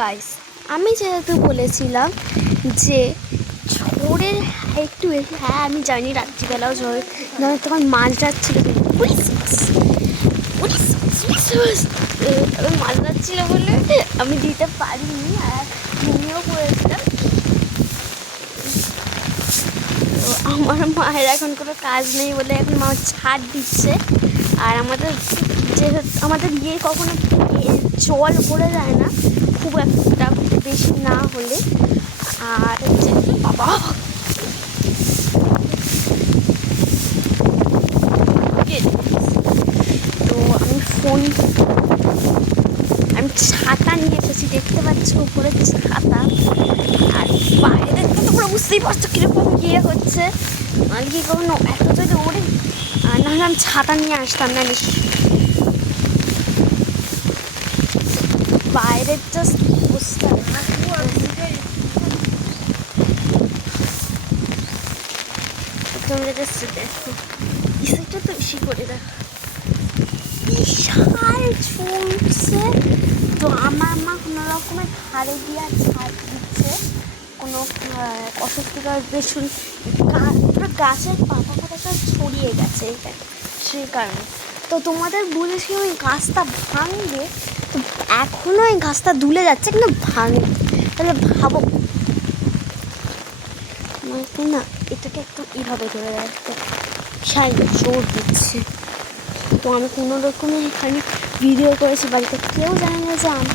Guys, আমি যেহেতু বলেছিলাম যে ঝড়ের একটু হ্যাঁ আমি জানি রাত্রিবেলাও ঝড় নয়, তখন মাছ যাচ্ছিল মাছ যাচ্ছিল বলে আমি দিতে পারিনি আর ঘুমিয়েও পড়েছিলাম। তো আমার মায়ের এখন কোনো কাজ নেই বলে এখন মা ছাড় দিচ্ছে। আর আমাদের যেহেতু আমাদের কখনো জল পড়ে যায় না খুব একটা বেশি না হলে। আর বাবা তো আমি ছাতা নিয়ে এসেছি, দেখতে পাচ্ছি উপরে ছাতা। আর বাইরে দেখতে তোমরা বুঝতেই পারছো কিরকম হচ্ছে। মানে কি কখনো এত যদি ওড়ে নাহলে আমি ছাতা নিয়ে আসতাম না। বাইরের জাস্ট অবস্থা তোমরা জাস্ট দেখো, ইসেটা তো বেশি করে দেখো বিশাল চলছে। তো আমার মা কোনো রকমের ঘাড়ে দিয়ে ছাড় দিচ্ছে, কোনো অস্বস্তিকর বেশি পুরো গাছের পাতা ফাতা সব ছড়িয়ে গেছে এখানে, সেই কারণে। তো তোমাদের বলেছি ওই গাছটা ভাঙবে, তো এখনও ওই গাছটা দুলে যাচ্ছে কিন্তু ভাঙে। তাহলে ভাবো না, এটাকে একটু এইভাবে ধরে রাখতে বিশাল জোর দিচ্ছে। তো আমি কোনো রকমে এখানে ভিডিও করেছি, বাড়িতে কেউ জানে না যে আমি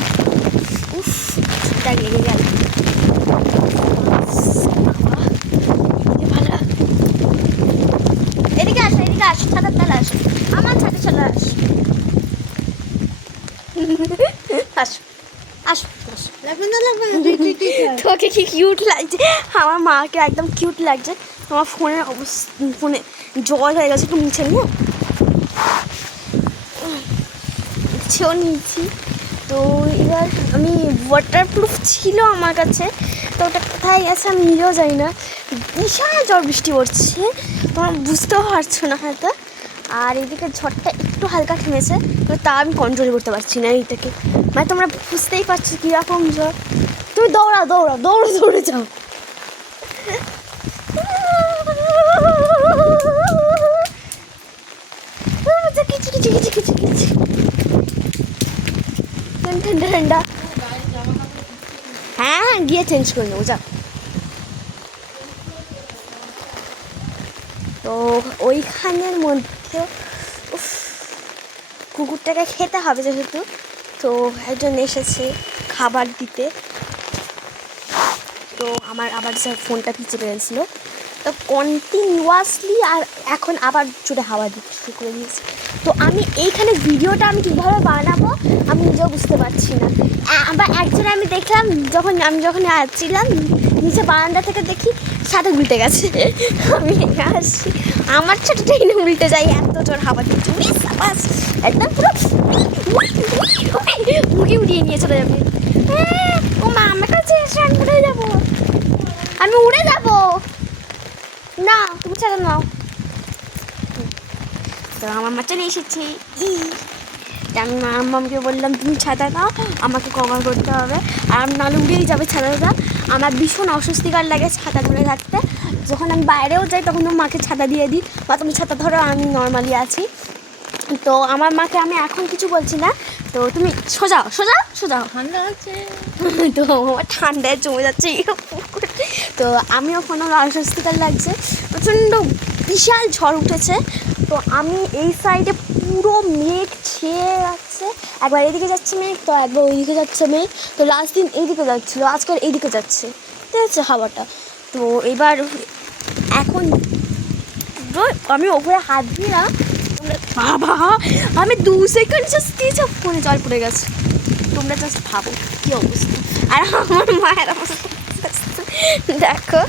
উফটা লেগে গেল। ভালো এদিকে আস ছাতার তালে আস, আমার ছাদে চলে আস তোকে কি কিউট লাগছে, আমার মাকে একদম কিউট লাগছে। আমার ফোনে জল হয়ে গেছে, একটু মুছে নিও নিয়েছি। তো এবার আমি ওয়াটারপ্রুফ ছিল আমার কাছে, তো ওটা কোথায় গেছে আমি নিজেও জানি না। বিশাল ঝড় বৃষ্টি পড়ছে, তোমরা বুঝতেও পারছো না হয়তো। আর এদিকে ঝড়টা একটু হালকা থেমেছে, তো তা আমি কন্ট্রোল করতে পারছি না এইটাকে। মানে তোমরা বুঝতেই পারছো কীরকম ঝড়। তুমি দৌড়ে যাও। ঠান্ডা হ্যাঁ গিয়ে চেঞ্জ করে নেবো যাও। তো ওইখানের মধ্যে কুকুরটাকে খেতে হবে যেহেতু, তো একজন এসেছে খাবার দিতে। তো আমার আবার স্যার ফোনটা ভিজে গেছিল, তো কন্টিনিউয়াসলি আর এখন আবার জোরে হাওয়া দিতে শুরু করে দিয়েছি। তো আমি এইখানে ভিডিওটা আমি কীভাবে বানাবো আমি নিজেও বুঝতে পারছি না। আবার একজন আমি দেখলাম আমি যখন আসছিলাম নিচে বারান্দা থেকে দেখি ছাতা উল্টে গেছে। আমি আসছি আমার ছাতাটা এনে উল্টে যাই, এত জোর হাওয়া দিচ্ছে একদম পুরো মুখে উড়িয়ে নিয়ে চলে যাবে। ও মা আমার কাছে এসে আমি উড়ে যাবো, আমি উড়ে যাবো না, তুমি ছাতা নাও। তো আমার মা চলে এসেছে। আমি মামকে বললাম তুমি ছাতা নাও, আমাকে কভার করতে হবে, আর নাহলে উড়েই যাবে ছাতাটা। আমার ভীষণ অস্বস্তিকর লাগে ছাতা ধরে থাকতে। যখন আমি বাইরেও যাই তখন তো মাকে ছাতা দিয়ে দিই, বা তুমি ছাতা ধরো, আমি নর্মালি আছি। তো আমার মাকে আমি এখন কিছু বলছি না, তো তুমি সোজাও ঠান্ডা আছে। তো আমার ঠান্ডায় জমে যাচ্ছে। তো আমিও কোনো অস্বস্তিকর লাগছে, প্রচণ্ড বিশাল ঝড় উঠেছে। তো আমি এই সাইডে পুরো মেঘ ছেয়ে যাচ্ছে, একবার এদিকে যাচ্ছে মেঘ, তো একবার ওইদিকে যাচ্ছে মেঘ। তো লাস্ট দিন এইদিকে যাচ্ছিলো, আজকাল এইদিকে যাচ্ছে, ঠিক আছে হাওয়াটা। তো এবার এখন আমি ওপরে হাত দিলাম, বাবা আমি 2 সেকেন্ড জাস্ট দিয়েছি, ফোনে জল পড়ে গেছে। তোমরা জাস্ট ভাবো কী অবস্থা। আর আমার মায়ের অবস্থা দেখো।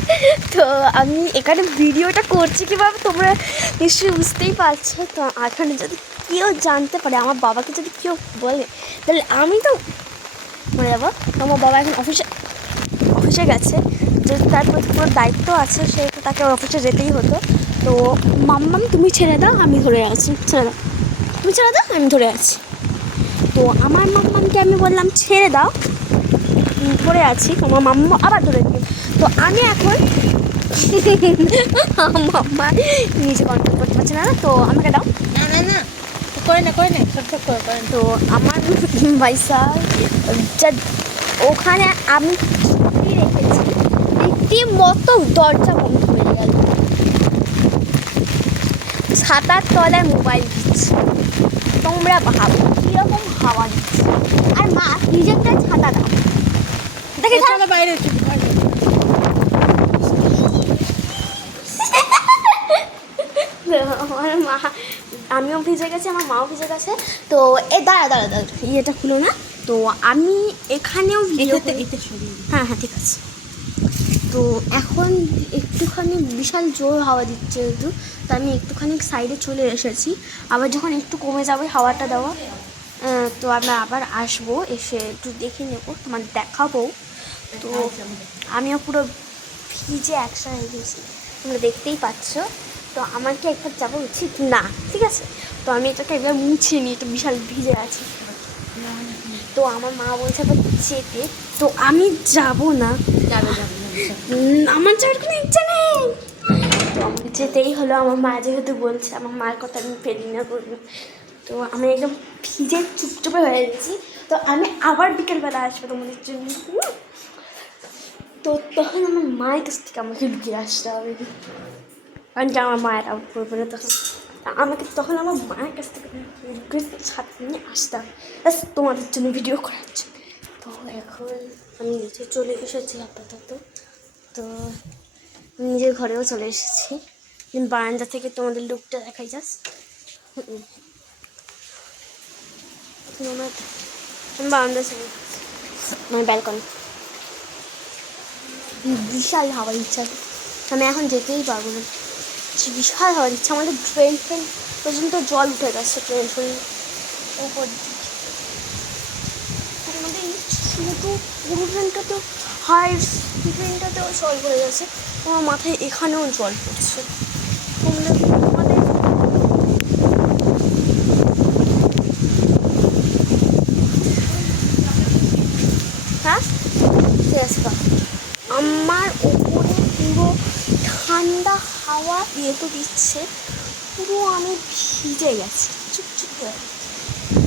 তো আমি এখানে ভিডিওটা করছি কীভাবে তোমরা নিশ্চয়ই বুঝতেই পারছো। তো এখানে যদি কেউ জানতে পারে, আমার বাবাকে যদি কেউ বলে, তাহলে আমি তো মরে যাবো। আমার বাবা এখন অফিসে গেছে, যেহেতু তার প্রতি পুরো দায়িত্ব আছে, সেহেতু তাকে অফিসে যেতেই হতো। তো মাম্মাম তুমি ছেড়ে দাও, আমি ধরে আছি, তুমি ছেড়ে দাও, আমি ধরে আছি। তো আমার মাম্মামকে আমি বললাম ছেড়ে দাও, ধরে আছি, আমার মাম্মা আবার ধরে দিবে। তো আমি এখন মাম্মা নিজে কন্ট্রোল করতে পারছে না, তো আমাকে দাও। না না না, করে না করে না, সব সব করে করে। তো আমার পয়সা ওখানে আমি রেখেছি রীতিমতো দরজা বন্ধ হয়ে গেল। ছাতার তলায় মোবাইল দিচ্ছে, তোমরা ভাবো কীরকম হাওয়া দিচ্ছে। আর মা নিজেরটা ছাতা দাও, দেখে বাইরে আমার মা, আমিও ভিজে গেছি, আমার মাও ভিজে গেছে। তো এ দাঁড়া দাঁড়া দাঁড়া, ইয়েটা খুলো না। তো আমি এখানেও হ্যাঁ হ্যাঁ ঠিক আছে। তো এখন একটুখানি বিশাল জোর হাওয়া দিচ্ছে যেহেতু, তো আমি একটুখানি সাইডে চলে এসেছি। আবার যখন একটু কমে যাবে হাওয়াটা দেওয়া, তো আমরা আবার আসবো, এসে একটু দেখে নেবো, তোমার দেখাবো। তো আমিও পুরো ভিজে একসা হয়ে গেছি, তোমরা দেখতেই পাচ্ছ। তো আমার কি একবার যাওয়া উচিত না? ঠিক আছে, তো আমি এটাকে একবার মুছিয়ে নিই, একটু বিশাল ভিজে আছি। তো আমার মা বলছে আবার যেতে, তো আমি যাব না, আমার যাওয়ার কোনো ইচ্ছা নেই। তো আমাকে যেতেই হলো, আমার মা যেহেতু বলছে, আমার মার কথা আমি ফেলি না করবো। তো আমি একদম ভিজে চুপচুপে হয়ে গেছি। তো আমি আবার বিকেলবেলা আসবো তোমাদের জন্য। তো তখন আমার মায়ের কাছ থেকে আমাকে লুকিয়ে আসতে হবে, কারণ কি আমার মায়ের আউট করবে না তখন। আমাকে তখন আমার মায়ের কাছ থেকে ছাত্র নিয়ে আসতে হবে, তোমাদের জন্য ভিডিও করার জন্য। তো এখন আমি নিচে চলে এসেছি আপাতত। তো নিজের ঘরেও চলে এসেছি, বারান্দা থেকে তোমাদের লুকটা দেখাই জাস্ট। বারান্দা ছিল মানে ব্যালকনি, বিশাল হাওয়া দিচ্ছে। আমি এখন যেতেই পারবো না, বিশাল হাওয়া দিচ্ছে। আমাদের ট্রেন পর্যন্ত জল উঠে গেছে, ট্রেন উপর দিকে। আমাদের ছোটো পুরো ট্রেনটাতেও, হাই ট্রেনটাতেও জল পড়ে গেছে। আমার মাথায় এখানেও জল পড়ছে। আমাদের হ্যাঁ ঠিক আছে, আমার ওপরে পুরো ঠান্ডা হাওয়া দিয়ে তো দিচ্ছে, পুরো আমি ভিজে গেছি চুপচুপ করে।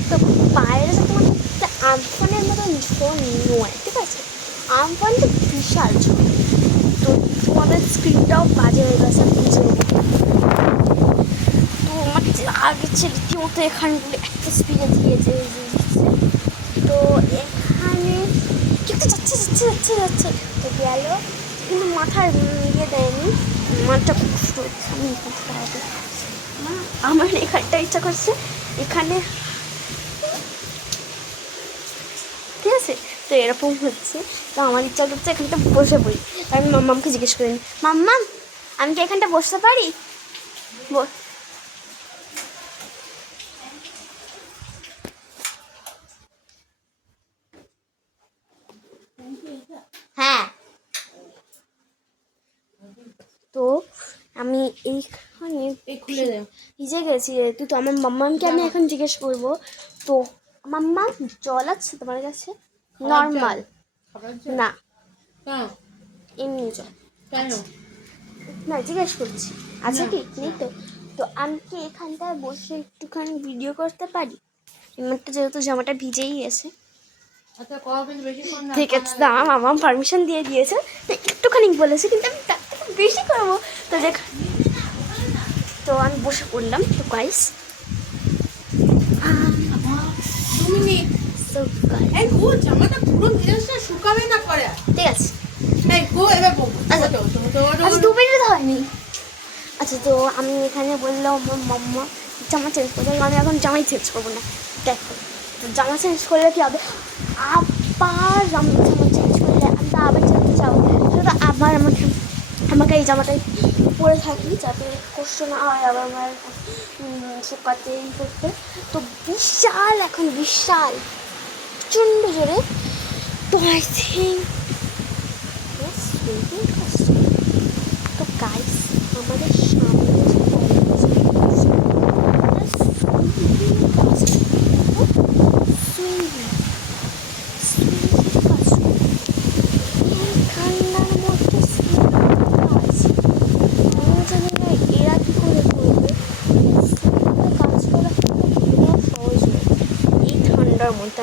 তো বাইরে তো তোমার আমফানের মতন ঝোল নয়, ঠিক আছে, আমফান তো বিশাল ঝোল। তো তোমাদের স্ক্রিনটাও বাজে হয়ে গেছে ভিজে। তো আমার লাগছে রীতিমতো এখানগুলো একটা স্পিডে দিয়েছে দিচ্ছে। তো এখানে কিন্তু যাচ্ছে যাচ্ছে যাচ্ছে যাচ্ছে, তো গেল কিন্তু মাথার ইয়ে দেয়নি, মাথা খুব আমি আমার এখানটা ইচ্ছা করছে এখানে, ঠিক আছে। তো এরকম হচ্ছে, তো আমার ইচ্ছা করছে এখানটা বসে পড়ি। আমি মাম্মামকে জিজ্ঞেস করিনি, মাম্মাম আমি কি এখানটা বসতে পারি? হ্যাঁ। তো আমি এইখানে ভিজে গেছি, তুই তো আমার মাম্মামকে আমি এখন জিজ্ঞেস করবো। তো মাম্মা জল আছে তোমার কাছে? নর্মাল না, এমনি জল না, জিজ্ঞেস করছি আছে কি নেই তো? তো আমি কি এখানটায় বসে একটুখানি ভিডিও করতে পারি? এমনটা যেহেতু জামাটা ভিজেই গেছে। ঠিক আছে, তো আমার মামা পারমিশন দিয়ে দিয়েছে, তো একটুখানি বলেছে, কিন্তু আমি তার থেকে বেশি করবো। তো তো আমি বসে পড়লাম। তো গাইস ঠিক আছে, আচ্ছা 2 মিনিট হয়নি। আচ্ছা, তো আমি এখানে বললাম আমার মাম্মা জামা চেঞ্জ করতে, আমি এখন জামাই চেঞ্জ করবো না। দেখো, জামা চেঞ্জ করলে কি হবে, আবার জামা চেঞ্জ করলে আমরা আবার যেতে যাবো, সেটা আবার আমাকে এই জামাটাই পরে থাকি যাতে কষ্ট না হয় আবার আমার শুকাতে করতে। তো বিশাল এখন বিশাল প্রচণ্ড জোরে। তো আই থিঙ্ক তো গাইস আমাদের সামনে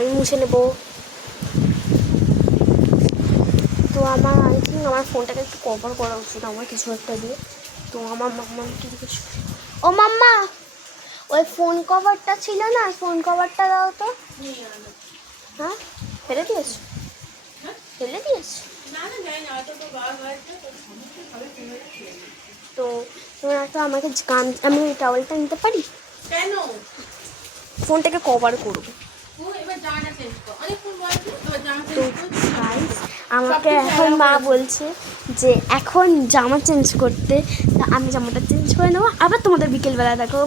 আমি মুছে নেবো। তো আমার আই থিঙ্ক আমার ফোনটাকে একটু কভার করা উচিত আমার কিছু একটা দিয়ে। তো আমার মাম্মাকে জিজ্ঞেস, ও মাম্মা ওই ফোন কভারটা ছিল না, ফোন কভারটা দাও তো। হ্যাঁ ফেলে দিয়েছো? ফেলে দিয়েছো? তো তোমার একটা আমাকে গান, আমি ওই টাওয়েলটা নিতে পারি? কেন? ফোনটাকে কভার করবো। এবার জামাটা চেঞ্জ কর, অনেকক্ষণ বয়স এবার জামা তো চেঞ্জ কর। গাইস আমাকে সবকিছু এখন allow মা করেছে। বলছে যে এখন জামা চেঞ্জ করতে, তা আমি জামাটা চেঞ্জ করে নেবো, আবার তোমাদের বিকেলবেলা দেখো